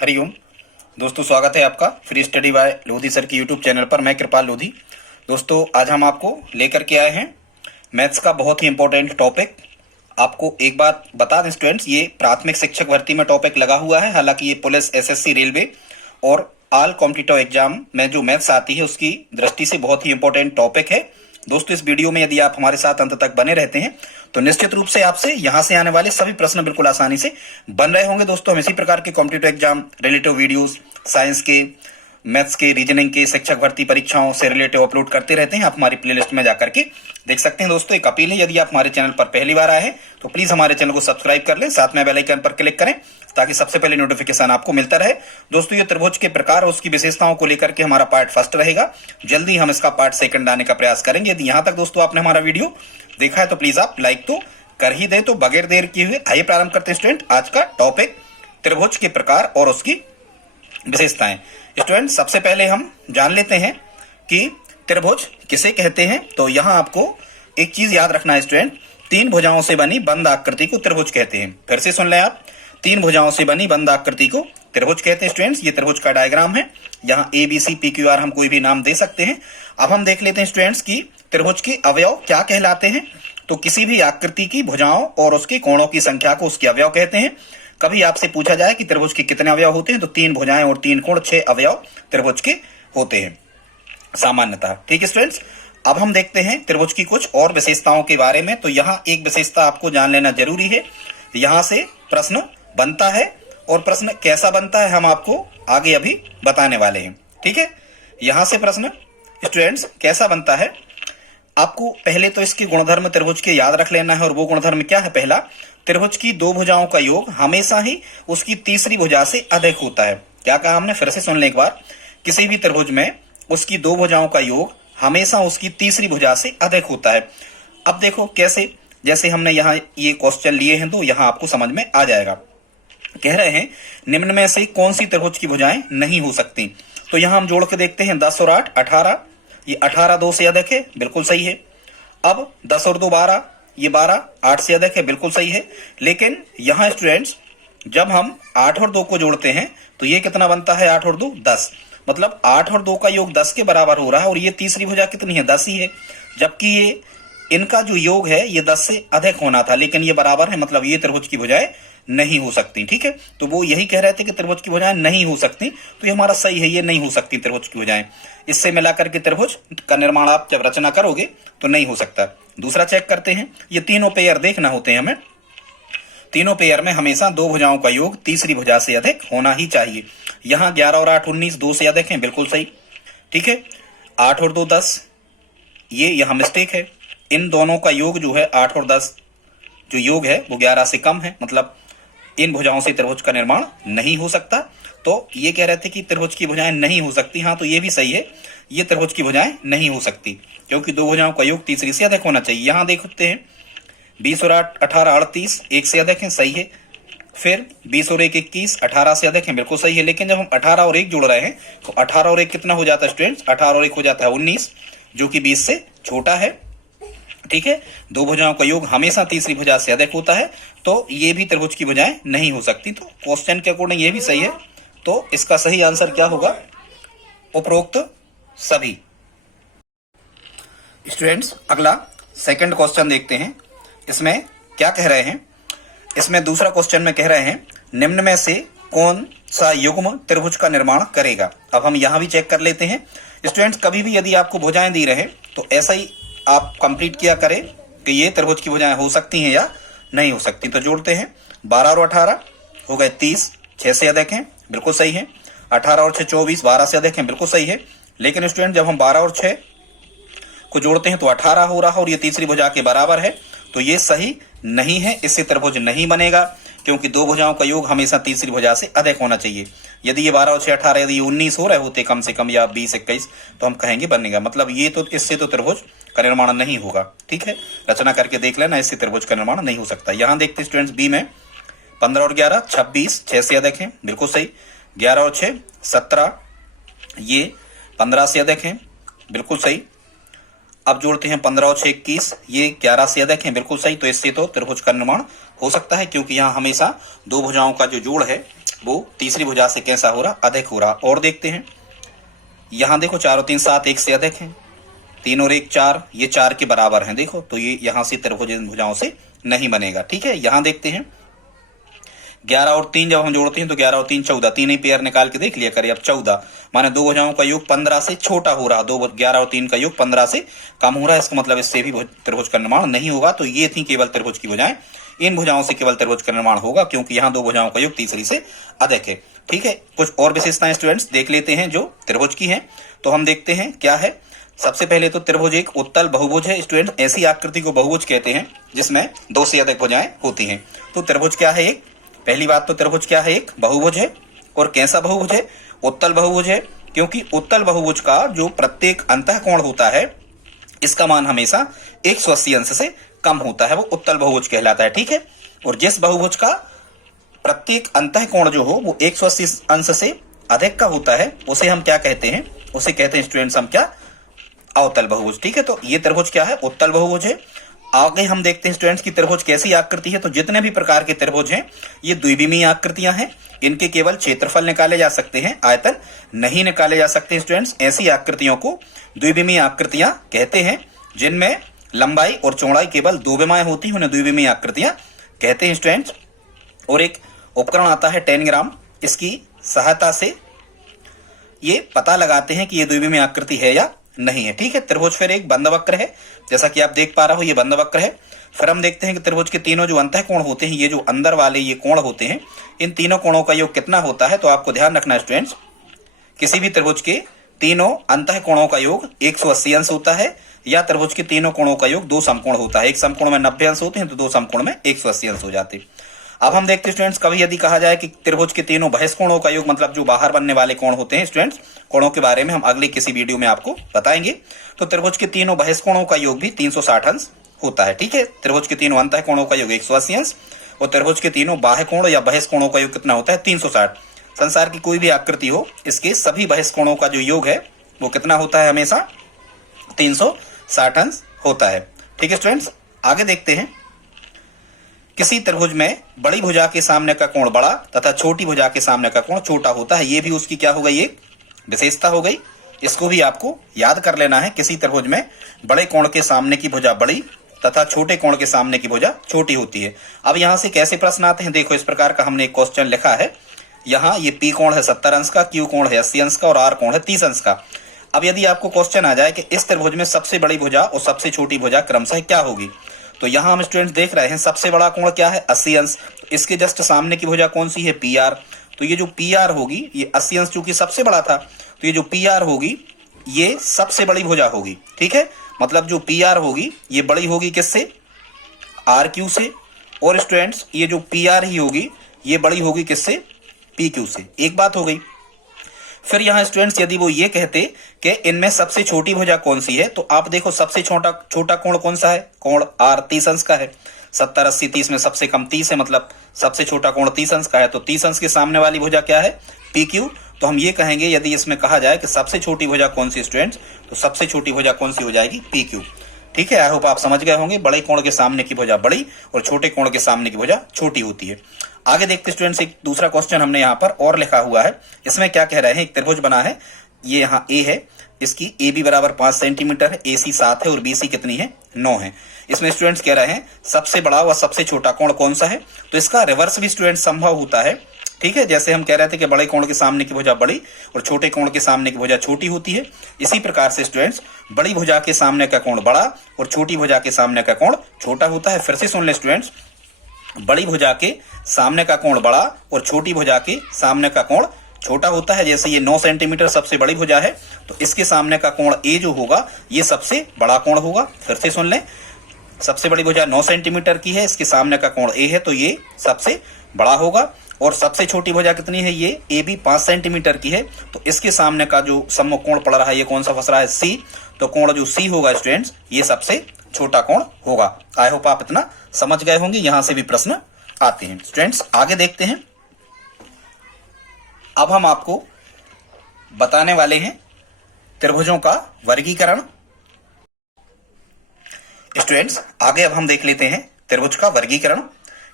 हरिओम दोस्तों, स्वागत है आपका free study bye Lodhi sir की यूट्यूब चैनल पर। मैं कृपाल लोधी। दोस्तों, आज हम आपको लेकर के आए हैं मैथ्स का बहुत ही इंपॉर्टेंट टॉपिक। आपको एक बात बता दें स्टूडेंट्स, ये प्राथमिक शिक्षक भर्ती में टॉपिक लगा हुआ है। हालांकि ये पुलिस, एसएससी, रेलवे और ऑल कॉम्पिटिटिव एग्जाम में जो मैथ्स आती है उसकी दृष्टि से बहुत ही इंपॉर्टेंट टॉपिक है। दोस्तों, इस वीडियो में यदि आप हमारे साथ अंत तक बने रहते हैं तो निश्चित रूप से आपसे यहां से आने वाले सभी प्रश्न बिल्कुल आसानी से बन रहे होंगे। दोस्तों, हम इसी प्रकार के competitive exam relative videos, science के, मैथ्स के, रीजनिंग के, शिक्षक भर्ती परीक्षाओं से रिलेटिव अपलोड करते रहते हैं। आप हमारी प्लेलिस्ट में जाकर के देख सकते हैं। दोस्तों, एक अपील है, यदि आप हमारे चैनल पर पहली बार आए हैं तो प्लीज हमारे चैनल को सब्सक्राइब कर लें, साथ में बेल आइकन पर क्लिक करें ताकि सबसे पहले नोटिफिकेशन आपको मिलता रहे। दोस्तों, ये त्रिभुज के प्रकार और उसकी विशेषताओं को लेकर के हमारा पार्ट फर्स्ट रहेगा। जल्दी हम इसका पार्ट सेकंड आने का प्रयास करेंगे। यदि यहां तक दोस्तों आपने हमारा वीडियो देखा है तो प्लीज आप लाइक तो कर ही दे। तो बगैर देर किए हुए आइए प्रारंभ करते हैं स्टूडेंट आज का टॉपिक, त्रिभुज के प्रकार और उसकी विशेषताएं। स्टूडेंट, सबसे पहले हम जान लेते हैं कि त्रिभुज किसे कहते हैं। तो यहां आपको एक चीज याद रखना है स्टूडेंट, तीन भुजाओं से बनी बंद आकृति को त्रिभुज कहते हैं। फिर से सुन लें आप, तीन भुजाओं से बनी बंद आकृति को त्रिभुज कहते हैं। स्टूडेंट्स, ये त्रिभुज का डायग्राम है। यहाँ A, B, C, P, Q, R हम कोई भी नाम दे सकते हैं। अब हम देख लेते हैं स्टूडेंट्स की त्रिभुज के अवयव क्या कहलाते हैं। तो किसी भी आकृति की भुजाओं और उसके कोणों की संख्या को उसके अवयव कहते हैं। कभी आपसे पूछा जाए कि त्रिभुज के कितने अवयव होते हैं तो तीन भुजाएं और तीन कोण, 6 अवयव त्रिभुज के होते हैं सामान्यतः। ठीक है स्टूडेंट्स, अब हम देखते हैं त्रिभुज की कुछ और विशेषताओं के बारे में। तो यहाँ एक विशेषता आपको जान लेना जरूरी है। यहां से प्रश्न बनता है और प्रश्न कैसा बनता है हम आपको आगे अभी बताने वाले हैं। ठीक है, यहां से प्रश्न स्टूडेंट्स कैसा बनता है, आपको पहले तो इसके गुणधर्म त्रिभुज के याद रख लेना है। और वो गुणधर्म क्या है? पहला, त्रिभुज की दो भुजाओं का योग हमेशा ही उसकी तीसरी भुजा से अधिक होता है। क्या कहा हमने? फिर से सुन लें एक बार, किसी भी त्रिभुज में उसकी दो भुजाओं का योग हमेशा उसकी तीसरी भुजा से अधिक होता है। अब देखो कैसे, जैसे हमने यहाँ ये क्वेश्चन लिए हैं तो यहाँ आपको समझ में आ जाएगा। कह रहे हैं निम्न में से कौन सी त्रिभुज की भुजाएं नहीं हो सकती। तो यहाँ हम जोड़ के देखते हैं, 10 और 8 18, ये 18 2 से अधिक है, बिल्कुल सही है। अब 10 और 2 12, ये 12 8 से अधिक है, बिल्कुल सही है। लेकिन यहाँ स्टूडेंट्स जब हम 8 और 2 को जोड़ते हैं तो ये कितना बनता है? 8 और 2 10, मतलब 8 और 2 का योग 10 के बराबर हो रहा है। और ये तीसरी भुजा कितनी है? 10 ही है। जबकि ये इनका जो योग है ये 10 से अधिक होना था, लेकिन ये बराबर है, मतलब ये त्रिभुज की भुजाएं नहीं हो सकती। ठीक है, तो वो यही कह रहे थे कि त्रिभुज की भुजाएं नहीं हो सकती, तो ये हमारा सही है, ये नहीं हो सकती त्रिभुज की भुजाएं। इससे मिलाकर के त्रिभुज का निर्माण आप जब रचना करोगे तो नहीं हो सकता। दूसरा चेक करते हैं, ये तीनों पेयर देखना होते हैं हमें। तीनों पेयर में हमेशा दो भुजाओं का योग तीसरी भुजा से अधिक होना ही चाहिए। यहाँ 11 और 8 19, 2 से अधिक है, बिल्कुल सही। ठीक है, 8 और 2 10, ये यहाँ मिस्टेक है। इन दोनों का योग जो है 8 और 10 जो योग है वो 11 से कम है, मतलब इन भुजाओं से त्रिभुज का निर्माण नहीं हो सकता। तो ये कह रहे थे कि त्रिभुज की भुजाएं नहीं हो सकती। हाँ, तो ये भी सही है, ये त्रिभुज की भुजाएं नहीं हो सकती क्योंकि दो भुजाओं का योग तीसरी से अधिक होना चाहिए। यहाँ देखते हैं 20 और 8 18 38, 1 से अधिक है, सही है। फिर 20 और 1 21, 18 से अधिक है, बिल्कुल सही है। लेकिन जब हम 18 और 1 जोड़ रहे हैं तो 18 और 1 कितना हो जाता है स्टूडेंट्स? 18 और 1 हो जाता है 19, जो कि 20 से छोटा है। ठीक है, दो भुजाओं का योग हमेशा तीसरी भुजा से अधिक होता है, तो ये भी त्रिभुज की भुजाएं नहीं हो सकती। तो क्वेश्चन के अकॉर्डिंग ये भी सही है। तो इसका सही आंसर क्या होगा? उपरोक्त सभी। स्टूडेंट्स, अगला सेकंड क्वेश्चन देखते हैं। इसमें क्या कह रहे हैं? इसमें दूसरा क्वेश्चन में कह रहे हैं निम्न में से कौन सा युग्म त्रिभुज का निर्माण करेगा। अब हम यहां भी चेक कर लेते हैं। स्टूडेंट्स, कभी भी यदि आपको भुजाएं दी रहे तो ऐसा ही आप कंप्लीट किया करें कि ये त्रिभुज की भुजाएं हो सकती हैं या नहीं हो सकती। तो जोड़ते हैं, 12 और 18 हो गए 30, 6 से अधिक हैं, बिल्कुल सही है। 18 और 6 24, 12 से अधिक हैं, बिल्कुल सही है। लेकिन स्टूडेंट जब हम 12 और 6 को जोड़ते हैं तो 18 हो रहा है और ये तीसरी भुजा के बराबर है, तो ये सही नहीं है। इससे त्रिभुज नहीं बनेगा क्योंकि दो भुजाओं का योग हमेशा तीसरी भुजा से अधिक होना चाहिए। यदि ये 12 और 6 18, यदि ये 19 हो रहे होते कम से कम, या 20 21, तो हम कहेंगे बनेगा। मतलब ये तो इससे तो त्रिभुज का निर्माण नहीं होगा। ठीक है, रचना करके देख लेना, इससे त्रिभुज का निर्माण नहीं हो सकता। यहाँ देखते स्टूडेंट्स बी में 15 और 11 26, 6 से अधिक है, बिल्कुल सही। 11 और 6 17, ये 15 से अधिक है, बिल्कुल सही। अब जोड़ते हैं 15 और 6 21, ये 11 से अधिक है, बिल्कुल सही। तो इससे तो त्रिभुज का निर्माण हो सकता है, क्योंकि यहाँ हमेशा दो भुजाओं का जो जोड़ है वो तीसरी भुजा से कैसा हो रहा, अधिक हो रहा। और देखते हैं, यहाँ देखो 4 और 3 7 1 से अधिक है, 3 और 1 4, ये 4 के बराबर हैं। देखो तो ये यहाँ से त्रिभुज इन भुजाओं से नहीं बनेगा। ठीक है, यहाँ देखते हैं 11 और 3 जब हम जोड़ते हैं तो 11 और 3 14, तीन ही पेयर निकाल के देख लिया करिए। अब 14 माने दो भुजाओं का योग 15 से छोटा हो रहा, 11 और 3 का योग 15 से कम हो रहा है। इसका मतलब इससे भी त्रिभुज का निर्माण नहीं होगा। तो ये थी केवल त्रिभुज की भुजाएं, इन भुजाओं से केवल त्रिभुज का निर्माण होगा, क्योंकि यहाँ दो भुजाओं का योग तीसरी से अधिक है। ठीक है, कुछ और विशेषताएं स्टूडेंट्स देख लेते हैं जो त्रिभुज की हैं। तो हम देखते हैं क्या है। सबसे पहले तो त्रिभुज एक उत्तल बहुभुज है स्टूडेंट। ऐसी आकृति को बहुभुज कहते हैं जिसमें दो से अधिक भुजाएं होती हैं। तो त्रिभुज क्या है एक, पहली बात तो त्रिभुज क्या है, एक बहुभुज है। और कैसा बहुभुज है, उत्तल बहुभुज है, क्योंकि उत्तल बहुभुज का जो प्रत्येक अंतःकोण होता है इसका मान हमेशा 180 अंश से कम होता है, वो उत्तल बहुभुज कहलाता है। ठीक है, और जिस बहुभुज का प्रत्येक अंतःकोण जो हो वो 180 अंश से अधिक का होता है उसे हम क्या कहते हैं, उसे कहते हैं स्टूडेंट्स हम क्या, अवतल बहुभुज। ठीक है, तो ये त्रिभुज क्या है, उत्तल बहुभुज है। आगे हम देखते हैं स्टूडेंट्स की त्रिभुज कैसी आकृति है। तो जितने भी प्रकार के त्रिभुज हैं ये द्विविमीय आकृतियां हैं। इनके केवल क्षेत्रफल निकाले जा सकते हैं, आयतन नहीं निकाले जा सकते स्टूडेंट्स। ऐसी आकृतियों को द्विविमीय आकृतियां कहते हैं, जिनमें लंबाई और चौड़ाई केवल 2 विमाएं होती हैं, उन्हें द्विविमीय आकृतियां कहते हैं स्टूडेंट्स। और एक उपकरण आता है टेनग्राम, इसकी सहायता से ये पता लगाते हैं कि ये द्विविमीय आकृति है या नहीं है। ठीक है, त्रिभुज फिर एक बंद वक्र है, जैसा कि आप देख पा रहे हो ये बंद वक्र है। फिर हम देखते हैं कि त्रिभुज के तीनों जो अंतःकोण होते हैं, ये जो अंदर वाले ये कोण होते हैं, इन तीनों कोणों का योग कितना होता है। तो आपको ध्यान रखना है स्टूडेंट्स, किसी भी त्रिभुज के तीनों अंतःकोणों का योग 180 अंश होता है, या त्रिभुज के तीनों कोणों का योग 2 समकोण होता है। एक समकोण में 90 अंश होते हैं तो 2 समकोण में 180 अंश हो जाते हैं। अब हम देखते हैं स्टूडेंट्स, कभी यदि कहा जाए कि त्रिभुज के तीनों बहिष्कोणों का योग, मतलब जो बाहर बनने वाले कोण होते हैं स्टूडेंट्स, कोणों के बारे में हम अगले किसी वीडियो में आपको बताएंगे। तो त्रिभुज के तीनों बहिष्कोणों का योग भी 360 अंश होता है। ठीक है, त्रिभुज के तीनों अंतःकोणों का योग 180 अंश, और त्रिभुज के तीनों बाह्य कोण या बहिष्कोणों का योग कितना होता है, 360। संसार की कोई भी आकृति हो, इसके सभी बहिष्कोणों का जो योग है वो कितना होता है, हमेशा 360 अंश होता है। ठीक है स्टूडेंट्स, आगे देखते हैं। किसी त्रिभुज में बड़ी भुजा के सामने का कोण बड़ा तथा छोटी भुजा के सामने का कोण छोटा होता है। ये भी उसकी क्या हो गई, एक विशेषता हो गई। इसको भी आपको याद कर लेना है। किसी त्रिभुज में बड़े कोण के सामने की भुजा बड़ी तथा छोटे कोण के सामने की भुजा छोटी होती है। अब यहां से कैसे प्रश्न आते हैं, देखो इस प्रकार का हमने एक क्वेश्चन लिखा है। यहाँ ये पी कोण है 70 अंश का, क्यू कोण है 80 अंश का, और आर कोण है 30 अंश का। अब यदि आपको क्वेश्चन आ जाए कि इस त्रिभुज में सबसे बड़ी भुजा और सबसे छोटी भुजा क्रमशः क्या होगी, तो यहाँ हम स्टूडेंट्स देख रहे हैं सबसे बड़ा कोण क्या है, 80 अंश। इसके जस्ट सामने की भुजा कौन सी है, पी आर। तो ये जो पी आर होगी, ये 80 अंश चूंकि सबसे बड़ा था, तो ये जो पी आर होगी ये सबसे बड़ी भुजा होगी। ठीक है, मतलब जो पी आर होगी ये बड़ी होगी किससे, आर क्यू से। और स्टूडेंट्स ये जो पी आर ही होगी ये बड़ी होगी किससे, पी क्यू से। एक बात हो गई। फिर यहाँ स्टूडेंट्स यदि वो ये कहते कि इनमें सबसे छोटी भुजा कौन सी है, तो आप देखो सबसे छोटा कोण कौन सा है, कोण आर 30 अंश का है। 70 80 30 में सबसे कम 30 है, मतलब सबसे छोटा कोण 30 अंश का है। तो 30 अंश के सामने वाली भुजा क्या है, पी क्यू। तो हम ये कहेंगे यदि इसमें कहा जाए कि सबसे छोटी भुजा कौन सी स्टूडेंट्स, तो सबसे छोटी भुजा कौन सी हो जाएगी, पी क्यू। ठीक है, आई होप आप समझ गए होंगे। बड़े कोण के सामने की भुजा बड़ी और छोटे कोण के सामने की भुजा छोटी होती है। आगे देखते स्टूडेंट्स, एक दूसरा क्वेश्चन हमने यहाँ पर और लिखा हुआ है। इसमें क्या कह रहे हैं, एक त्रिभुज बना है, ये यहाँ ए है, इसकी ए बी बराबर 5 सेंटीमीटर है, ए सी 7 है और बी सी कितनी है, 9 है। इसमें स्टूडेंट्स कह रहे हैं सबसे बड़ा व सबसे छोटा कोण कौन सा है। तो इसका रिवर्स भी स्टूडेंट्स संभव होता है। ठीक है, जैसे हम कह रहे थे कि बड़े कोण के सामने की भुजा बड़ी और छोटे कोण के सामने की भुजा छोटी होती है, इसी प्रकार से स्टूडेंट्स बड़ी भुजा के सामने का कोण बड़ा और छोटी भुजा के सामने का कोण छोटा होता है। फिर से सुन ले स्टूडेंट्स, बड़ी भुजा के सामने का कोण बड़ा और छोटी भुजा के सामने का कोण छोटा होता है। जैसे ये 9 सेंटीमीटर सबसे बड़ी भुजा है, तो इसके सामने का कोण ए जो होगा ये सबसे बड़ा कोण होगा। फिर से सुन लें, सबसे बड़ी भुजा 9 सेंटीमीटर की है, इसके सामने का कोण ए है, तो ये सबसे बड़ा होगा। और सबसे छोटी भुजा कितनी है, ये ए बी 5 सेंटीमीटर की है, तो इसके सामने का जो सम्मुख कोण पड़ रहा है ये कौन सा फंस रहा है, सी। तो कोण जो सी होगा स्टूडेंट्स ये सबसे छोटा कोण होगा। आई होप आप इतना समझ गए होंगे। यहां से भी प्रश्न आते हैं स्टूडेंट्स। आगे देखते हैं। अब हम आपको बताने वाले हैं त्रिभुजों का वर्गीकरण। स्टूडेंट्स आगे अब हम देख लेते हैं त्रिभुज का वर्गीकरण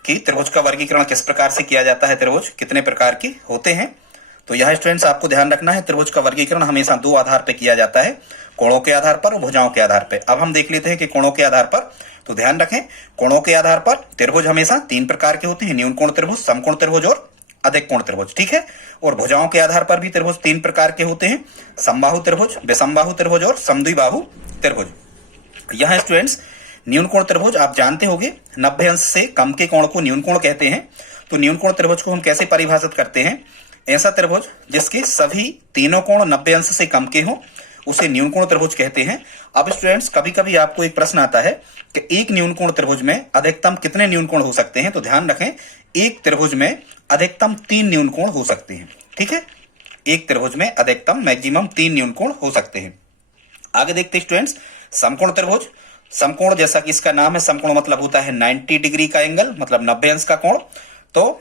कि त्रिभुज का वर्गीकरण किस प्रकार से किया जाता है, त्रिभुज कितने प्रकार के होते हैं। तो यह स्टूडेंट्स आपको ध्यान रखना है, त्रिभुज का वर्गीकरण हमेशा दो आधार पर किया जाता है, कोणों के आधार पर और भुजाओं के आधार पर। अब हम देख लेते हैं कि कोणों के आधार पर, तो ध्यान रखें कोणों के आधार पर त्रिभुज हमेशा तीन प्रकार के होते हैं, न्यून कोण त्रिभुज, समकोण त्रिभुज और अधिक कोण त्रिभुज, ठीक है। और भुजाओं के आधार पर भी त्रिभुज तीन प्रकार के होते हैं, समबाहु त्रिभुज, विषमबाहु त्रिभुज और समद्विबाहु त्रिभुज। यह स्टूडेंट्स न्यून कोण त्रिभुज आप जानते होंगे, 90 अंश से कम के कोण को न्यून कोण कहते हैं। तो न्यून कोण त्रिभुज को हम कैसे परिभाषित करते हैं, ऐसा त्रिभुज जिसके सभी तीनों कोण 90 अंश से कम के हों उसे न्यून कोण त्रिभुज कहते हैं। अब स्टूडेंट्स कभी कभी आपको एक प्रश्न आता है कि एक न्यून कोण त्रिभुज में अधिकतम कितने न्यून कोण हो सकते हैं। तो ध्यान रखें एक त्रिभुज में अधिकतम 3 न्यून कोण हो सकते हैं, ठीक है। एक त्रिभुज में अधिकतम मैक्सिमम 3 न्यून कोण हो सकते हैं। आगे देखते हैं स्टूडेंट्स समकोण त्रिभुज। समकोण जैसा कि इसका नाम है, समकोण मतलब होता है 90 डिग्री का एंगल, मतलब 90 अंश का कोण। तो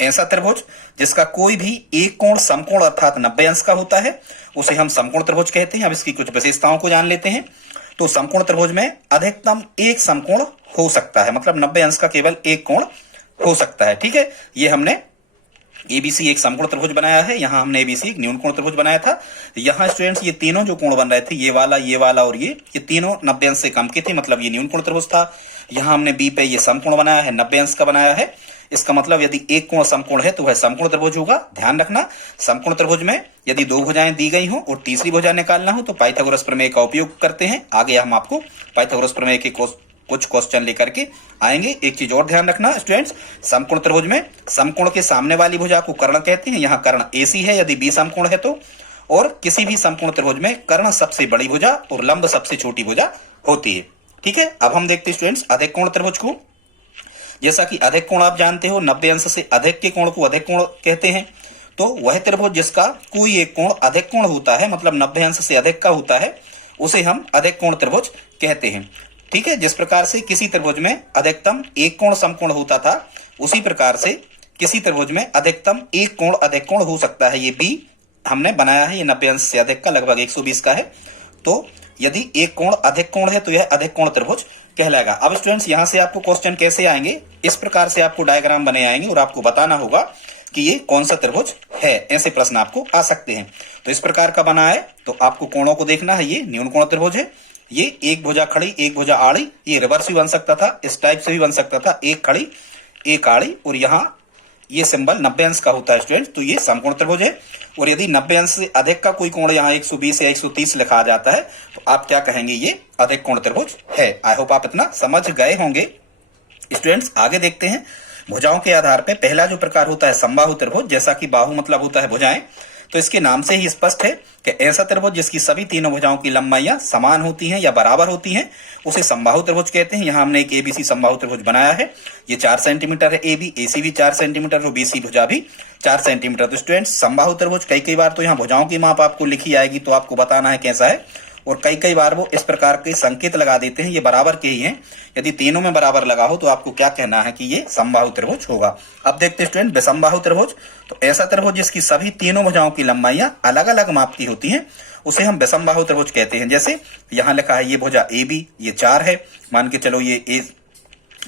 ऐसा त्रिभुज जिसका कोई भी एक कोण समकोण अर्थात 90 अंश का होता है उसे हम समकोण त्रिभुज कहते हैं। अब इसकी कुछ विशेषताओं को जान लेते हैं। तो समकोण त्रिभुज में अधिकतम एक समकोण हो सकता है, मतलब 90 अंश का केवल एक कोण हो सकता है, ठीक है। ये हमने एबीसी एक समकोण त्रिभुज बनाया है, यहां हमने एबीसी एक न्यून कोण त्रिभुज बनाया था। यहां स्टूडेंट्स ये तीनों जो कोण बन रहे थे, ये वाला और ये तीनों 90 अंश से कम के थे, मतलब ये न्यून कोण त्रिभुज था। यहां हमने बी पे ये समकोण बनाया है, 90 अंश का बनाया है। इसका मतलब यदि एक कोण समकोण है तो वह समकोण त्रिभुज होगा। ध्यान रखना समकोण त्रिभुज में यदि दो भुजाएं दी गई हो और तीसरी भुजा निकालना हो तो पाइथागोरस प्रमेय का उपयोग करते हैं। आगे हम आपको पाइथागोरस प्रमेय के कुछ क्वेश्चन लेकर के आएंगे। एक चीज और ध्यान रखना स्टूडेंट्स, समकोण त्रिभुज में समकोण के सामने वाली भुजा को कर्ण कहते हैं। यहाँ कर्ण एसी है यदि बी समकोण है तो, और किसी भी समकोण त्रिभुज में कर्ण सबसे बड़ी भुजा और लंब सबसे छोटी भुजा होती है, ठीक है। अब हम देखते हैं स्टूडेंट्स अधिक कोण त्रिभुज को। जैसा कि अधिक कोण आप जानते हो 90 अंश से अधिक के कोण को अधिक कोण कहते हैं। तो वह त्रिभुज जिसका कोई एक कोण अधिक कोण होता है, मतलब 90 अंश से अधिक का होता है, उसे हम अधिक कोण त्रिभुज कहते हैं, ठीक है। जिस प्रकार से किसी त्रिभुज में अधिकतम एक कोण समकोण होता था, उसी प्रकार से किसी त्रिभुज में अधिकतम एक कोण अधिक कोण हो सकता है। ये बी हमने बनाया है, ये 90 अंश से अधिक का लगभग 120 का है। तो यदि एक कोण अधिक कोण है तो यह अधिक कोण त्रिभुज कहलाएगा। अब स्टूडेंट्स यहां से आपको क्वेश्चन कैसे आएंगे, इस प्रकार से आपको डायग्राम बने आएंगे और आपको बताना होगा कि ये कौन सा त्रिभुज है। ऐसे प्रश्न आपको आ सकते हैं। तो इस प्रकार का बना है, तो आपको कोणों को देखना है। ये न्यून कोण त्रिभुज है, ये एक भुजा खड़ी एक भुजा आड़ी, ये रिवर्स भी बन सकता था, इस टाइप से भी बन सकता था, एक खड़ी एक आड़ी, और यहाँ ये सिंबल 90 अंश का होता है स्टूडेंट। तो ये समकोण त्रिभुज है। और यदि 90 अंश से अधिक का कोई कोण यहाँ 120 या 130 लिखा जाता है तो आप क्या कहेंगे, ये अधिक कोण त्रिभुज है। आई होप आप इतना समझ गए होंगे स्टूडेंट्स। आगे देखते हैं भुजाओं के आधार पर। पहला जो प्रकार होता है समबाहु त्रिभुज, जैसा कि बाहु मतलब होता है भुजाएं, तो इसके नाम से ही स्पष्ट है कि ऐसा त्रिभुज जिसकी सभी तीनों भुजाओं की लंबाइयां समान होती हैं या बराबर होती हैं उसे समबाहु त्रिभुज कहते हैं। यहाँ हमने एक एबीसी समबाहु त्रिभुज बनाया है। ये 4 सेंटीमीटर है एबी, एसी भी 4 सेंटीमीटर और बीसी भुजा भी 4 सेंटीमीटर। तो स्टूडेंट्स समबाहु त्रिभुज कई बार तो यहाँ भुजाओं की माप आपको लिखी आएगी तो आपको बताना है कैसा है, और कई बार वो इस प्रकार के संकेत लगा देते हैं ये बराबर के ही हैं। यदि तीनों में बराबर लगा हो तो आपको क्या कहना है कि ये समबाहु त्रिभुज होगा। अब देखते हैं स्टूडेंट विषमबाहु त्रिभुज। तो ऐसा त्रिभुज जिसकी सभी तीनों भुजाओं की लंबाइयां अलग अलग माप की होती हैं उसे हम विषमबाहु त्रिभुज कहते हैं। जैसे यहाँ लिखा है ये भुजा ए बी, ये 4 है, मान के चलो ये ए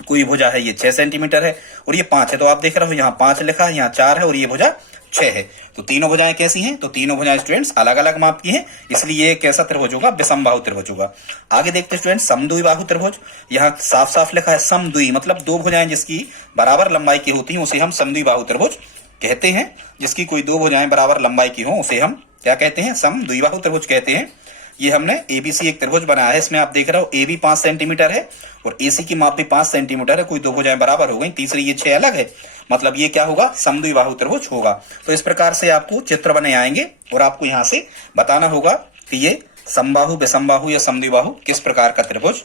कोई भुजा है ये 6 सेंटीमीटर है और ये 5 है। तो आप देख रहे हो यहाँ 5 लिखा है, यहाँ 4 है और ये भुजा 6 है। तो तीनों भुजाएं कैसी हैं, तो तीनों भुजाएं स्टूडेंट्स अलग अलग माप की हैं, इसलिए ये कैसा त्रिभुज होगा, विषमबाहु त्रिभुज होगा। आगे देखते हैं स्टूडेंट्स समद्विबाहु त्रिभुज। यहाँ साफ साफ लिखा है समद्वि, मतलब दो भुजाएं जिसकी बराबर लंबाई की होती हैं उसे हम समद्विबाहु त्रिभुज कहते हैं। जिसकी कोई दो भुजाएं बराबर लंबाई की हो उसे हम क्या कहते हैं, समद्विबाहु त्रिभुज कहते हैं। ये हमने एबीसी एक त्रिभुज बनाया है, इसमें आप देख रहे हो ए बी 5 सेंटीमीटर है और एसी की माप भी 5 सेंटीमीटर है। कोई दो भुजाएं बराबर हो गई, तीसरी ये 6 अलग है, मतलब ये क्या होगा, समद्विबाहु त्रिभुज होगा। तो इस प्रकार से आपको चित्र बने आएंगे और आपको यहां से बताना होगा कि ये समबाहु विषमबाहु या समद्विबाहु किस प्रकार का त्रिभुज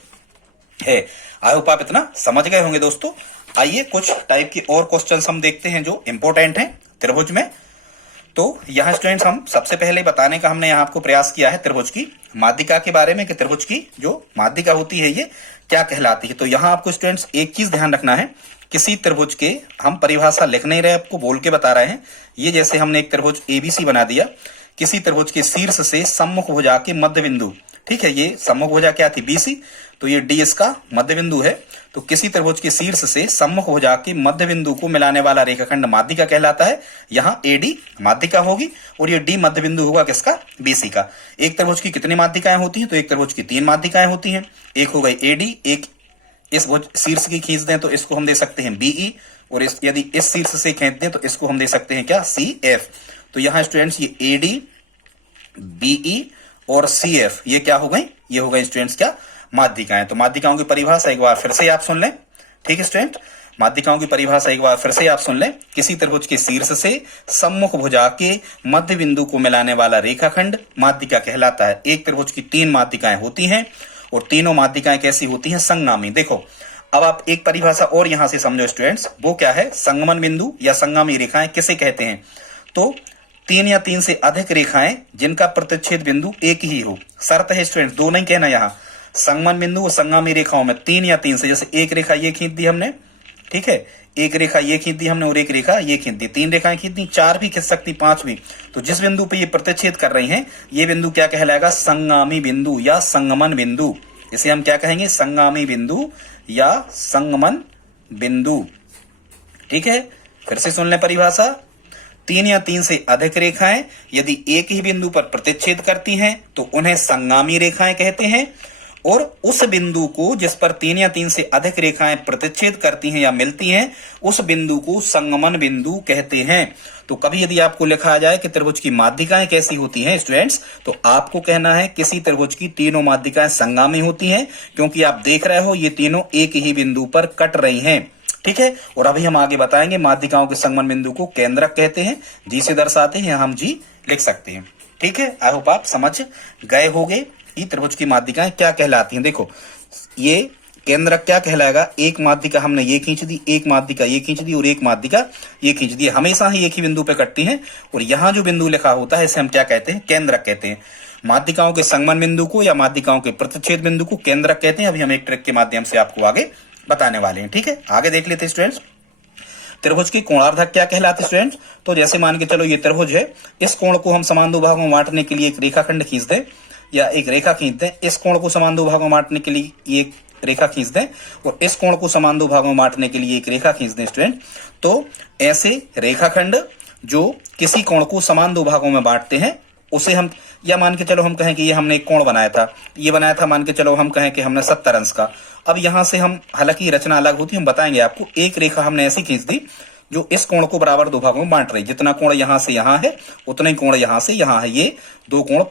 है। आई होप आप इतना समझ गए होंगे दोस्तों। आइए कुछ टाइप के और क्वेश्चन हम देखते हैं जो इंपॉर्टेंट हैं त्रिभुज में। तो यहाँ स्टूडेंट्स हम सबसे पहले बताने का हमने यहाँ आपको प्रयास किया है त्रिभुज की माध्यिका के बारे में कि त्रिभुज की जो माध्यिका होती है ये क्या कहलाती है। तो यहाँ आपको स्टूडेंट्स एक चीज ध्यान रखना है, किसी त्रिभुज के हम परिभाषा लिख नहीं रहे, आपको बोल के बता रहे हैं। ये जैसे हमने एक त्रिभुज एबीसी बना दिया, किसी त्रिभुज के शीर्ष से सम्मुख भुजा के मध्य बिंदु ठीक है, ये सम्मुख भुजा क्या थी, BC, तो ये D इसका मध्य बिंदु है। तो किसी त्रिभुज के शीर्ष से सम्मुख भुजा के मध्य बिंदु को मिलाने वाला रेखाखंड माध्यिका कहलाता है। यहाँ AD माध्यिका होगी और ये D मध्य बिंदु होगा किसका, BC का। एक त्रिभुज की कितनी माध्यिकाएं होती हैं, तो एक त्रिभुज की 3 माध्यिकाएं होती हैं। एक हो गई AD, एक इस भुज शीर्ष की खींच दें तो इसको हम दे सकते हैं BE, और यदि इस शीर्ष से खींच दें तो इसको हम दे सकते हैं क्या, CF। तो यहाँ स्टूडेंट्स ये AD, BE और CF ये क्या हो गई, ये हो गई स्टूडेंट्स क्या, माध्यिकाएं। तो माध्यिकाओं की परिभाषा एक बार फिर से आप सुन लें, ठीक है स्टूडेंट। माध्यिकाओं की परिभाषा एक बार फिर से आप सुन लें। किसी त्रिभुज के शीर्ष से सम्मुख भुजा के मध्य बिंदु को मिलाने वाला रेखाखंड माध्यिका कहलाता है। एक त्रिभुज की 3 माध्यिकाएं होती हैं और तीनों माध्यिकाएं कैसी होती हैं, संगामी। देखो अब आप एक परिभाषा और यहां से समझो स्टूडेंट्स, वो क्या है, संगमन बिंदु या संगामी रेखाएं किसे कहते हैं, तो 3 या 3 से अधिक रेखाएं जिनका प्रतिच्छेद बिंदु एक ही हो। शर्त है स्टूडेंट्स, दो नहीं कहना, यहाँ संगमन बिंदु और संगामी रेखाओं में 3 या 3 से, जैसे एक रेखा ये खींच दी हमने, ठीक है, एक रेखा ये खींच दी हमने और एक रेखा ये खींच दी, 3 रेखाएं खींच दी, 4 भी खींच सकती, 5 भी। तो जिस बिंदु पे ये प्रतिच्छेद कर रही हैं, ये बिंदु क्या कहलाएगा, संगामी बिंदु या संगमन बिंदु। इसे हम क्या कहेंगे, संगामी बिंदु या संगमन बिंदु, ठीक है। फिर से सुन लें परिभाषा, 3 या 3 से अधिक रेखाएं यदि एक ही बिंदु पर प्रतिच्छेद करती हैं तो उन्हें संगामी रेखाएं कहते हैं, और उस बिंदु को जिस पर 3 या 3 से अधिक रेखाएं प्रतिच्छेद करती हैं या मिलती हैं, उस बिंदु को संगमन बिंदु कहते हैं। तो कभी यदि आपको लिखा जाए कि त्रिभुज की माध्यिकाएं कैसी होती हैं स्टूडेंट्स, तो आपको कहना है किसी त्रिभुज की तीनों माध्यिकाएं संगामी होती हैं, क्योंकि आप देख रहे हो ये तीनों एक ही बिंदु पर कट रही हैं, ठीक है। और अभी हम आगे बताएंगे माध्यिकाओं के संगमन बिंदु को केंद्रक कहते हैं, जी से दर्शाते हैं, हम जी लिख सकते हैं, ठीक है। आई होप आप समझ गए होंगे ये त्रिभुज की माध्यिकाएं क्या कहलाती हैं। देखो ये केंद्रक क्या कहलाएगा, एक माध्यिका हमने ये खींच दी, एक माध्यिका ये खींच दी और एक माध्यिका ये खींच दी, हमेशा ही एक ही बिंदु पे कटती हैं, और यहाँ जो बिंदु लिखा होता है इसे हम क्या कहते हैं, केंद्रक कहते हैं। माध्यिकाओं के संगमन बिंदु को या माध्यिकाओं के प्रतिच्छेद बिंदु को केंद्रक कहते हैं। अभी हम एक ट्रिक के माध्यम से आपको आगे बताने वाले हैं, ठीक है। आगे देख लेते हैं स्टूडेंट्स, त्रिभुज के कोणार्धक क्या कहलाते हैं स्टूडेंट्स। तो जैसे मान के चलो ये त्रिभुज है, इस कोण को हम समान दो भागों में बांटने के लिए एक रेखाखंड खींच दें या एक रेखा खींच दें, इस कोण को समान 2 भागों में बांटने के लिए एक रेखा खींच दें और इस कोण को समान 2 भागों में बांटने के लिए एक रेखा खींच दें स्टूडेंट, तो ऐसे रेखाखंड जो किसी कोण को समान 2 भागों में बांटते हैं उसे हम, या मान के चलो हम कहें कि ये हमने एक कोण बनाया था, ये बनाया था मान के चलो हम कहें कि हमने 70 अंश का। अब यहां से हम, हालांकि रचना अलग होती है, हम बताएंगे आपको, एक रेखा हमने ऐसी खींच दी जो इस कोण को बराबर 2 भागों में बांट रही, जितना कोण यहां से यहां है उतना ही कोण यहां से यहां है। ये 2 कोण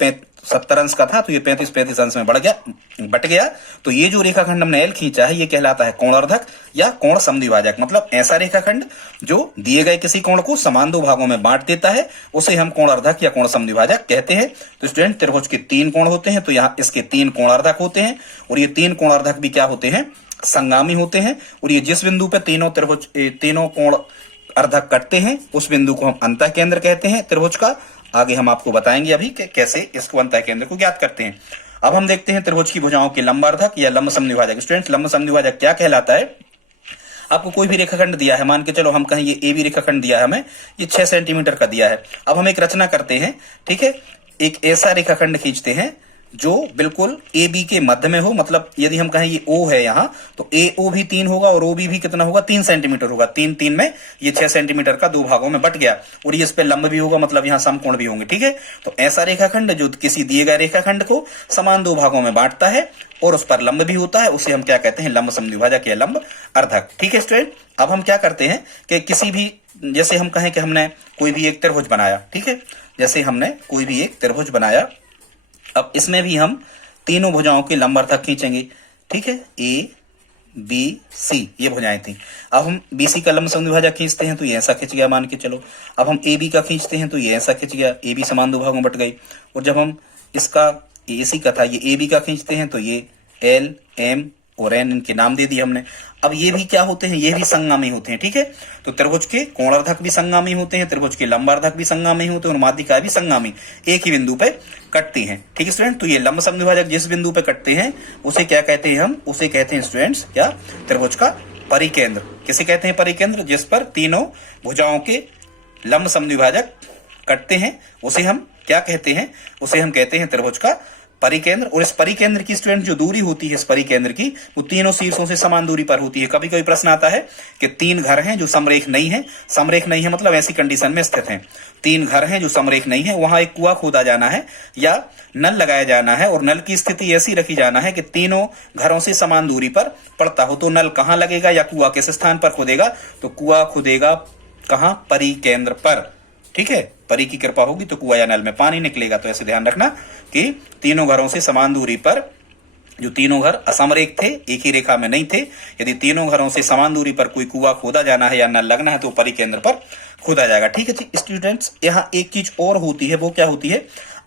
70 अंश का था तो ये 35 अंश में बट गया। तो ये जो रेखाखंड हमने एल खींचा है ये कहलाता है कोणार्धक या कोण समद्विभाजक। मतलब ऐसा रेखाखंड जो दिए गए किसी कोण को समान 2 भागों में बांट देता है उसे हम कोणार्धक या कोण समद्विभाजक कहते हैं। तो स्टूडेंट त्रिभुज के 3 कोण होते हैं, तो यहाँ इसके 3 कोणार्धक होते हैं और ये 3 कोणार्धक भी क्या होते हैं, संगामी होते हैं। और ये जिस बिंदु पे तीनों कोण अर्धक कटते हैं उस बिंदु को हम अंतः केंद्र कहते हैं त्रिभुज का। आगे हम आपको बताएंगे अभी कि कैसे इसको अंतः केंद्र को ज्ञात करते हैं। अब हम देखते हैं त्रिभुज की भुजाओं के लंबार्धक या लंब समद्विभाजक। स्टूडेंट्स लंब समद्विभाजक क्या कहलाता है, आपको कोई भी रेखाखंड दिया है, मान के चलो हम कहें ये ए बी रेखाखंड दिया है हमें, ये 6 सेंटीमीटर का दिया है। अब हम एक रचना करते हैं, ठीक है, एक ऐसा रेखाखंड खींचते हैं जो बिल्कुल ए बी के मध्य में हो। मतलब यदि हम कहें ये ओ है यहाँ, तो ए ओ भी 3 होगा और ओ बी भी कितना होगा, 3 सेंटीमीटर होगा। 3 में ये 6 सेंटीमीटर का 2 भागों में बट गया और ये इस पे लंब भी होगा, मतलब यहाँ समकोण भी होंगे, ठीक है। तो ऐसा रेखाखंड जो किसी दिए गए रेखाखंड को समान 2 भागों में बांटता है और उस पर लंब भी होता है, उसे हम क्या कहते हैं, लंब समद्विभाजक या लंब अर्धक, ठीक है स्टूडेंट। अब हम क्या करते हैं कि किसी भी, जैसे हम कहें कि हमने कोई भी एक त्रिभुज बनाया, ठीक है, जैसे हमने कोई भी एक त्रिभुज बनाया, अब इसमें भी हम तीनों भुजाओं के लंबार्धक खींचेंगे, ठीक है, ए बी सी ये भुजाएं थी। अब हम बी सी का लंब समद्विभाजक खींचते हैं तो ये ऐसा खिंच गया मान के चलो। अब हम ए बी का खींचते हैं तो ये ऐसा खिंच गया, ए बी समान 2 भागों में बट गई। और जब हम इसका ए सी का था, ये ए बी का खींचते हैं तो ये एल एम और एन इनके नाम दे दिए हमने। अब ये भी क्या होते हैं, ये भी संगामी होते हैं, ठीक है। तो त्रिभुज के कोणार्धक भी संगामी होते हैं, त्रिभुज के लंबार्धक भी संगामी होते हैं और माध्यिका भी संगामी, एक ही बिंदु पे कटती हैं, ठीक है स्टूडेंट। तो ये लंब समद्विभाजक जिस बिंदु पे कटते हैं उसे क्या कहते हैं, हम उसे कहते हैं स्टूडेंट्स क्या, त्रिभुज का परिकेंद्र। किसे कहते हैं, परिकेंद्र, जिस पर तीनों भुजाओं के लंब समद्विभाजक कटते हैं उसे हम क्या कहते हैं, उसे हम कहते हैं त्रिभुज का परिकेंद्र, और इस परिकेंद्र की स्टूडेंट जो दूरी होती है इस परिकेंद्र की, वो तीनों शीर्षों से समान दूरी पर होती है। कभी कभी प्रश्न आता है कि 3 घर हैं जो समरेख नहीं है। समरेख नहीं है मतलब ऐसी कंडीशन में स्थित हैं। 3 घर हैं जो समरेख नहीं है, वहां एक कुआं खोदा जाना है या नल लगाया जाना है, और नल की स्थिति ऐसी रखी जाना है कि तीनों घरों से समान दूरी पर पड़ता हो। तो नल कहां लगेगा या कुआं किस स्थान पर खोदेगा? तो कुआं खुदेगा कहां? परिकेंद्र पर। ठीक है, परी की कृपा होगी तो कुआं या नल में पानी निकलेगा। तो ऐसे ध्यान रखना कि तीनों घरों से समान दूरी पर, जो तीनों घर असमरेख थे, एक ही रेखा में नहीं थे, यदि तीनों घरों से समान दूरी पर कोई कुआं खोदा जाना है या नल लगना है तो परिकेंद्र पर खोदा जाएगा। ठीक है स्टूडेंट्स, यहाँ एक चीज और होती है, वो क्या होती है?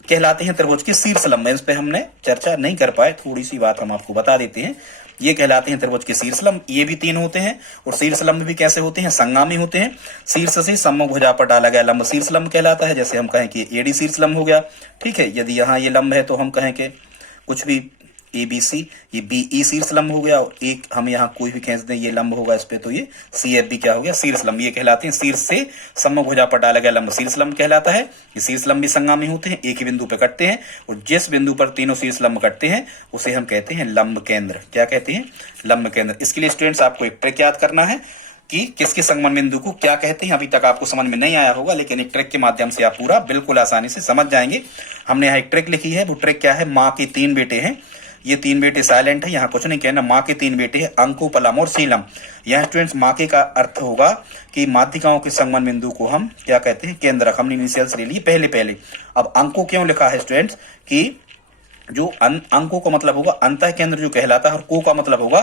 कहलाते हैं त्रिभुज के शीर्ष लंब। इस पे हमने चर्चा नहीं कर पाए, थोड़ी सी बात हम आपको बता देते हैं। ये कहलाते हैं त्रिभुज के शीर्ष लंब। ये भी 3 होते हैं, और शीर्ष लंब भी कैसे होते हैं? संगामी होते हैं। शीर्ष से सम्मुख भुजा पर डाला गया लंब शीर्ष लंब कहलाता है। जैसे हम कहें कि एडी शीर्ष लंब हो गया। ठीक है, यदि यहाँ ये लंब है तो हम कहें कि कुछ भी ABC, ये BE शीर्ष लंब हो गया, और एक हम यहाँ कोई भी खींच दें ये लंब होगा इस पे, तो ये CFB क्या हो गया? शीर्ष लंब। ये कहलाते हैं शीर्ष से सम्मुख भुजा पर डाला गया लंब शीर्ष लंब कहलाता है। ये शीर्ष लंब भी संगामी होते हैं, एक ही बिंदु पे कटते हैं, और जिस बिंदु पर तीनों शीर्ष लंब कटते हैं उसे हम कहते हैं लंब केंद्र। क्या कहते हैं? लंब केंद्र। इसके लिए स्टूडेंट्स आपको एक ट्रिक याद करना है कि किसके संगमन बिंदु को क्या कहते हैं। अभी तक आपको समझ में नहीं आया होगा, लेकिन एक ट्रिक के माध्यम से आप पूरा बिल्कुल आसानी से समझ जाएंगे। हमने यहाँ एक ट्रिक लिखी है, वो ट्रिक क्या है? माँ के 3 बेटे हैं। ये 3 बेटे साइलेंट है, यहाँ कुछ नहीं कहना। माँ के 3 बेटे हैं, अंको, पलम और सीलम। यहाँ स्टूडेंट्स माँ के का अर्थ होगा कि माध्यिकाओं के संगमन बिंदु को हम क्या कहते हैं? केंद्रक। हमने इनिशियल्स ले लिए पहले। अब अंको क्यों लिखा है स्टूडेंट्स? कि जो अंकों का मतलब होगा अंतः केंद्र जो कहलाता है, और को का मतलब होगा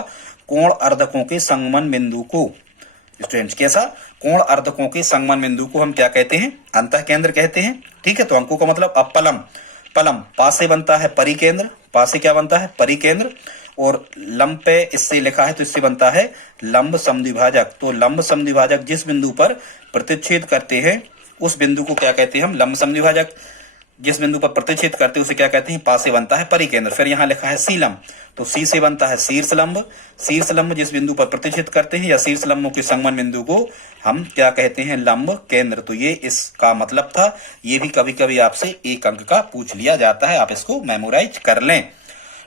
कोण अर्धकों के संगमन बिंदु को। स्टूडेंट्स कैसा? कोण अर्धकों के संगमन बिंदु को हम क्या कहते हैं? अंतः केंद्र कहते हैं। ठीक है, तो अंकों का मतलब अब पलम पा से बनता है परिकेंद्र। पा से क्या बनता है? परिकेंद्र। और लंब पे इससे लिखा है तो इससे बनता है लंब समद्विभाजक। तो लंब समद्विभाजक जिस बिंदु पर प्रतिच्छेद करते हैं उस बिंदु को क्या कहते हैं हम? लंब समद्विभाजक। जिस बिंदु पर प्रतिच्छेद करते हैं उसे क्या कहते हैं? पा से बनता है परिकेंद्र। फिर यहाँ लिखा है सीलम, तो सी से बनता है शीर्ष लंब। शीर्ष लंब जिस बिंदु पर प्रतिच्छेद करते हैं या शीर्ष लंबों के संगमन बिंदु को हम क्या कहते हैं? लंब केंद्र। तो ये इसका मतलब था। ये भी कभी कभी आपसे 1 अंक का पूछ लिया जाता है, आप इसको मेमोराइज कर लें।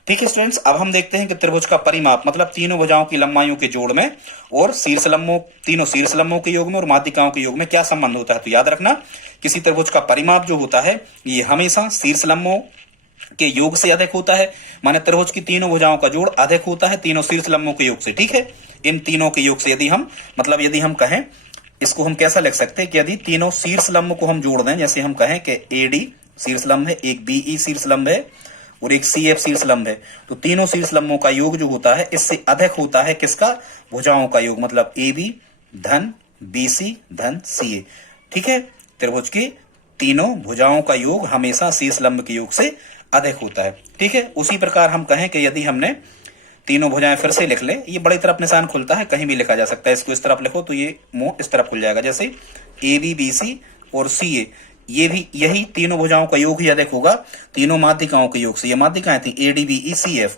ठीक है स्टूडेंट्स, अब हम देखते हैं कि त्रिभुज का परिमाप मतलब तीनों भुजाओं की लंबाइयों के जोड़ में और तीनों शीर्ष लंबों के योग में और माध्यिकाओं के योग में क्या संबंध होता है। तो याद रखना, किसी त्रिभुज का परिमाप जो होता है ये हमेशा शीर्ष लंबों के योग से अधिक होता है। माने त्रिभुज की तीनों भुजाओं का जोड़ अधिक होता है तीनों शीर्ष लंबों के योग से। ठीक है, इन तीनों के योग से यदि हम कहें, इसको हम कैसा लिख सकते हैं कि यदि तीनों शीर्ष लंब को हम जोड़ दें, जैसे हम कहें कि AD शीर्ष लंब है, एक BE शीर्ष लंब है और एक CF शीर्ष लंब है, तो तीनों शीर्ष लंबों का योग जो होता है इससे अधिक होता है किसका? भुजाओं का योग, मतलब AB धन BC धन CA। ठीक है, त्रिभुज के तीनों भुजाओं का योग हमेशा शीर्ष लंब के योग से अधिक होता है। ठीक है, उसी प्रकार हम कहें कि यदि हमने तीनों भुजाएं फिर से लिख लें, ये बड़ी तरफ निशान खुलता है, कहीं भी लिखा जा सकता है। इसको इस तरफ लिखो तो ये मुंह इस तरफ खुल जाएगा, जैसे AB BC और CA, ये भी यही तीनों भुजाओं का योग ही अधिक होगा तीनों माध्यिकाओं के योग से। ये माध्यिकाएं थी AD BE CF,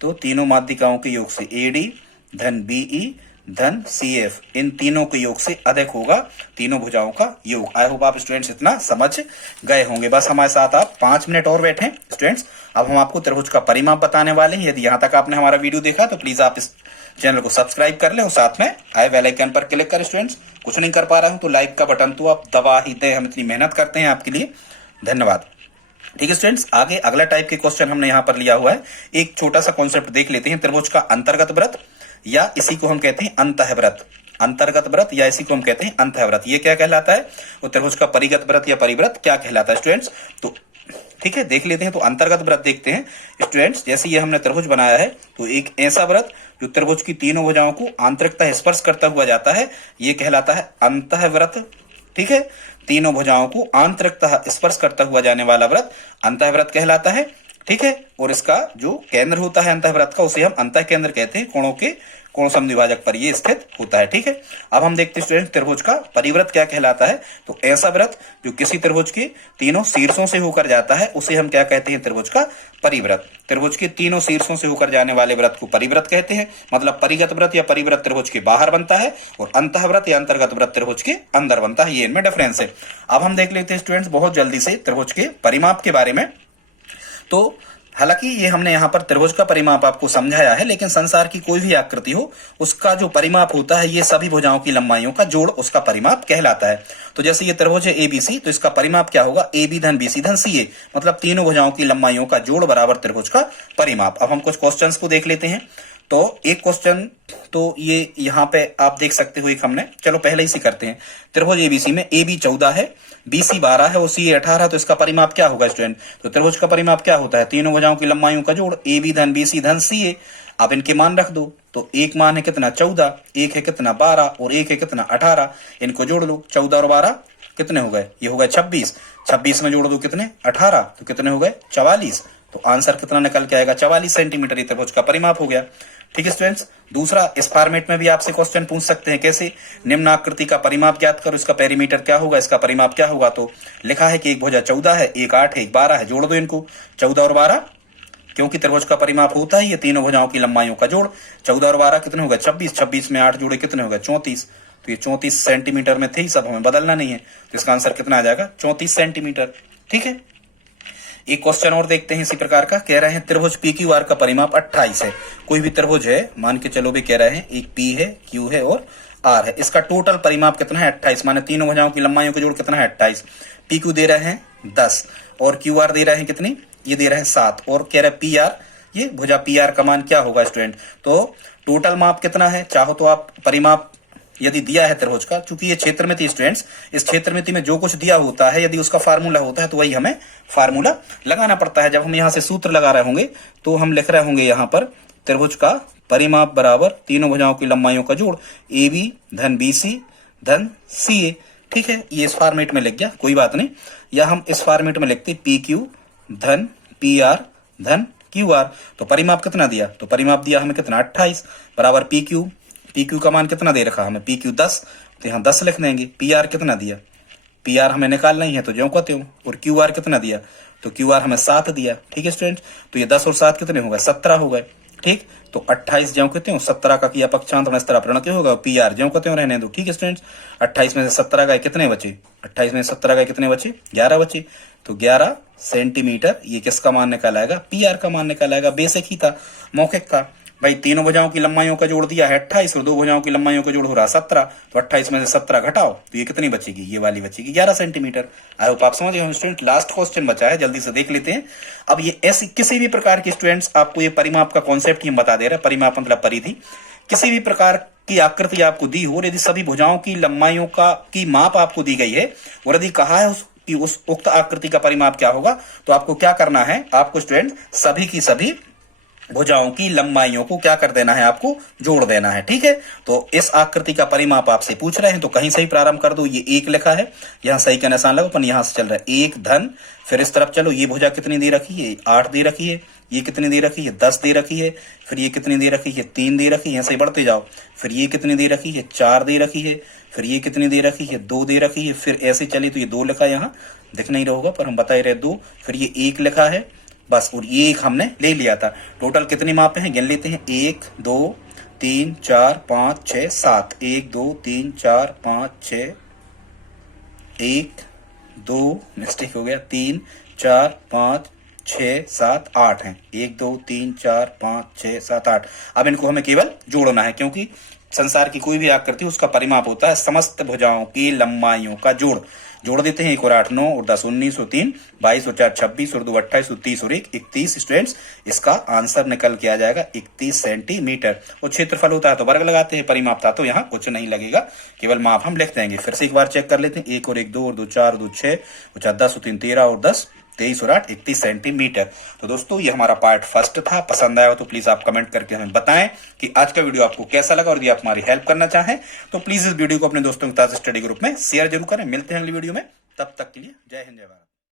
तो तीनों माध्यिकाओं के योग से AD धन BE धन CF, इन तीनों के योग से अधिक होगा तीनों भुजाओं का योग। आई होप आप स्टूडेंट्स इतना समझ गए होंगे। बस हमारे साथ आप 5 मिनट और बैठे स्टूडेंट्स। अब हम आपको त्रिभुज का परिमाप बताने वाले हैं। यदि यहाँ तक आपने हमारा वीडियो देखा तो प्लीज आप इस चैनल को सब्सक्राइब कर लें और साथ में आए बेल आइकन पर क्लिक करें। स्टूडेंट्स कुछ नहीं कर पा रहा हूं तो लाइक का बटन तो आप दबा ही दें, हम इतनी मेहनत करते हैं आपके लिए, धन्यवाद। ठीक है स्टूडेंट्स, आगे अगला टाइप के क्वेश्चन हमने यहाँ पर लिया हुआ है। एक छोटा सा कॉन्सेप्ट देख लेते हैं। त्रिभुज का अंतर्गत वृत्त या इसी को हम कहते हैं अंतःवृत्त, अंतर्गत वृत्त या इसी को हम कहते हैं अंतःवृत्त, ये क्या कहलाता है? और त्रिभुज का परिगत वृत्त या परिवृत्त क्या कहलाता है स्टूडेंट्स? तो ठीक है, देख लेते हैं। तो अंतर्गत वृत्त देखते हैं स्टूडेंट्स। जैसे ये हमने त्रिभुज बनाया है, तो एक ऐसा वृत्त जो त्रिभुज की तीनों भुजाओं को आंतरिकतः स्पर्श करता हुआ जाता है, ये कहलाता है अंतःवृत्त। ठीक है, तीनों भुजाओं को आंतरिकतः स्पर्श करता हुआ जाने वाला वृत्त अंतःवृत्त कहलाता है। ठीक है, और इसका जो केंद्र होता है अंतःवृत्त का उसे हम अंतः केंद्र कहते हैं। कोणों के कोण समद्विभाजक पर ये स्थित होता है। ठीक है, अब हम देखते हैं स्टूडेंट त्रिभुज का परिवृत्त क्या कहलाता है। तो ऐसा वृत्त जो किसी त्रिभुज के तीनों शीर्षों से होकर जाता है उसे हम क्या कहते हैं? त्रिभुज का परिवृत्त। त्रिभुज के तीनों शीर्षों से होकर जाने वाले वृत्त को परिवृत्त कहते हैं। मतलब परिगत वृत्त या परिवृत्त त्रिभुज के बाहर बनता है और अंतःवृत्त या अंतर्गत वृत्त त्रिभुज के अंदर बनता है। ये इनमें डिफरेंस है। अब हम देख लेते हैं स्टूडेंट्स बहुत जल्दी से त्रिभुज के परिमाप के बारे में। तो हालांकि ये हमने यहाँ पर त्रिभुज का परिमाप आपको समझाया है, लेकिन संसार की कोई भी आकृति हो उसका जो परिमाप होता है ये सभी भुजाओं की लंबाइयों का जोड़ उसका परिमाप कहलाता है। तो जैसे ये त्रिभुज है एबीसी, तो इसका परिमाप क्या होगा, AB धन BC धन CA, मतलब तीनों भुजाओं की लंबाइयों का जोड़ बराबर त्रिभुज का परिमाप। अब हम कुछ क्वेश्चंस को देख लेते हैं। तो एक क्वेश्चन तो ये यहाँ पे आप देख सकते हो, एक हमने, चलो पहले इसी करते हैं। त्रिभुज एबीसी में AB 14 है, BC 12 है और CA 18, तो इसका परिमाप क्या होगा स्टूडेंट? तो त्रिभुज का परिमाप क्या होता है, तीनों भुजाओं की लंबाइयों का जोड़ AB धन BC धन CA। अब इनके मान रख दो, तो एक मान है कितना 14, एक है कितना 12 और एक है कितना 18। इनको जोड़ लो, 14 और 12 कितने हो गए, ये हो गए 26। 26 में जोड़ दो कितने 18, तो कितने हो गए 44। तो आंसर कितना निकल के आएगा 44 सेंटीमीटर, ये त्रिभुज का परिमाप हो गया। ठीक है स्टूडेंट्स, दूसरा इस फॉर्मेट में भी आपसे क्वेश्चन पूछ सकते हैं, कैसे, निम्न आकृति का परिमाप ज्ञात करो, इसका पेरीमीटर क्या होगा, इसका परिमाप क्या होगा। तो लिखा है कि एक भुजा 14 है, एक 8 है, एक 12 है, जोड़ दो इनको 14 और 12, क्योंकि त्रिभुज का परिमाप होता है ये तीनों भुजाओं की लंबाइयों का जोड़। 14 और 12 कितने हो गए 26, 26 में 8 जोड़े कितने हो गए 34। तो ये 34 सेंटीमीटर में थे, सब हमें बदलना नहीं है, तो इसका आंसर कितना आ जाएगा 34 सेंटीमीटर। ठीक है, एक क्वेश्चन और देखते हैं इसी प्रकार का। कह रहे हैं त्रिभुज PQR का परिमाप 28 है। कोई भी त्रिभुज है, मान के चलो भी, कह रहे हैं एक P है, Q है और R है, इसका टोटल परिमाप कितना है 28, माने तीनों भुजाओं की लंबाइयों का जोड़ कितना है 28। PQ दे रहे हैं 10 और QR दे रहे हैं कितनी, ये दे रहे हैं 7, और कह रहे हैं PR, ये भुजा PR का मान क्या होगा स्टूडेंट। तो टोटल माप कितना है, चाहो तो आप परिमाप यदि दिया है त्रिभुज का, चूंकि ये क्षेत्र में थी स्टूडेंट्स, इस क्षेत्र में में जो कुछ दिया होता है यदि उसका फार्मूला होता है तो वही हमें फार्मूला लगाना पड़ता है। जब हम यहाँ से सूत्र लगा रहे होंगे तो हम लिख रहे होंगे यहाँ पर त्रिभुज का परिमाप बराबर तीनों भुजाओं की लंबाइयों का जोड़ AB धन BC धन CA। ठीक है, ये इस फॉर्मेट में लिख गया, कोई बात नहीं, या हम इस फॉर्मेट में लिखते PQ धन PR धन QR। तो परिमाप कितना दिया, तो परिमाप दिया हमें कितना 28 बराबर PQ का मान कितना दे रखा हमें, PQ 10, तो यहाँ 10 लिख देंगे। PR कितना दिया, PR हमें निकालना ही है तो जो कहते हो, और QR कितना दिया, तो QR हमें 7 दिया। ठीक है स्टूडेंट, तो ये 10 और 7 कितने हो गए 17 हो गए। ठीक, तो 28 जो कहते हो 17 का किया पक्षांतर इस तरह प्रण क्यों होगा, PR जो कहते हो रहने दो। ठीक है स्टूडेंट्स, 28 में से 17 गए कितने बचे, 28 में से 17 गए कितने बचे 11 बचे, तो 11 सेंटीमीटर ये किसका मान निकाल आएगा, PR का मान निकाल आएगा। बेसिक ही था, मौखिक का। भाई तीनों भुजाओं की लंबाइयों का जोड़ दिया है 28 और दो भुजाओं की लंबाइयों का जोड़ हो रहा 17, तो 28 में से 17 घटाओ तो ये कितनी बचेगी, ये वाली बचेगी 11 सेंटीमीटर। आई होप आप समझ गए स्टूडेंट। लास्ट क्वेश्चन बचा है, जल्दी से देख लेते हैं। अब ये ऐसी किसी भी प्रकार के स्टूडेंट्स आपको ये परिमाप का कॉन्सेप्ट ही हम बता दे रहे हैं, परिमाप मतलब परिधि, किसी भी प्रकार की आकृति आपको दी हो, यदि सभी भुजाओं की लंबाइयों का की माप आपको दी गई है और यदि कहा है कि उस उक्त आकृति का परिमाप क्या होगा, तो आपको क्या करना है, आपको स्टूडेंट सभी की सभी भुजाओं की लंबाइयों को क्या कर देना है, आपको जोड़ देना है। ठीक है, तो इस आकृति का परिमाप आपसे पूछ रहे हैं तो कहीं से ही प्रारंभ कर दो। ये 1 लिखा है, यहां सही का निशान लगो, अपन यहां से चल रहा है 1 धन, फिर इस तरफ चलो, ये भुजा कितनी दे रखी है 8 दे रखी है, ये कितनी दे रखी है 10 दे रखी है, फिर ये कितनी दे रखी है 3 दे रखी है, यहां से बढ़ते जाओ, फिर ये कितनी दे रखी है 4 दे रखी है, फिर ये कितनी दे रखी है 2 दे रखी है, फिर ऐसे चली तो ये 2 लिखा है, यहाँ दिख नहीं रहा होगा पर हम बता ही रहे 2, फिर ये 1 लिखा है बस, और ये 1 हमने ले लिया था। टोटल कितनी मापे हैं गिन लेते हैं, 1 2 3 4 5 6 7, 1 2 3 4 5 6, 1 2 मिस्टेक हो गया, 3 4 5 6 7 8 हैं, 1 2 3 4 5 6 7 8। अब इनको हमें केवल जोड़ना है, क्योंकि संसार की कोई भी आकृति उसका परिमाप होता है समस्त भुजाओं की लंबाइयों का जोड़ देते हैं। 1 और 8 9 और 10 19 और 3 22 और 4 26 और 2 28 और 30 और 1 31 स्टूडेंट्स, इसका आंसर निकल के आ जाएगा 31 सेंटीमीटर। और क्षेत्रफल होता है तो वर्ग लगाते हैं, परिमाप था तो यहाँ कुछ नहीं लगेगा, केवल माप हम लिख देंगे। फिर से एक बार चेक कर लेते हैं, 1 और 1 2 और 2 4 और 2 6 और 4 10 और 3 13 और 10 23 और 8 31 सेंटीमीटर। तो दोस्तों ये हमारा पार्ट फर्स्ट था, पसंद आया हो तो प्लीज आप कमेंट करके हमें बताएं कि आज का वीडियो आपको कैसा लगा, और यदि आप हमारी हेल्प करना चाहें तो प्लीज इस वीडियो को अपने दोस्तों के साथ स्टडी ग्रुप में शेयर जरूर करें। मिलते हैं अगली वीडियो में, तब तक के लिए जय हिंद जय भारत।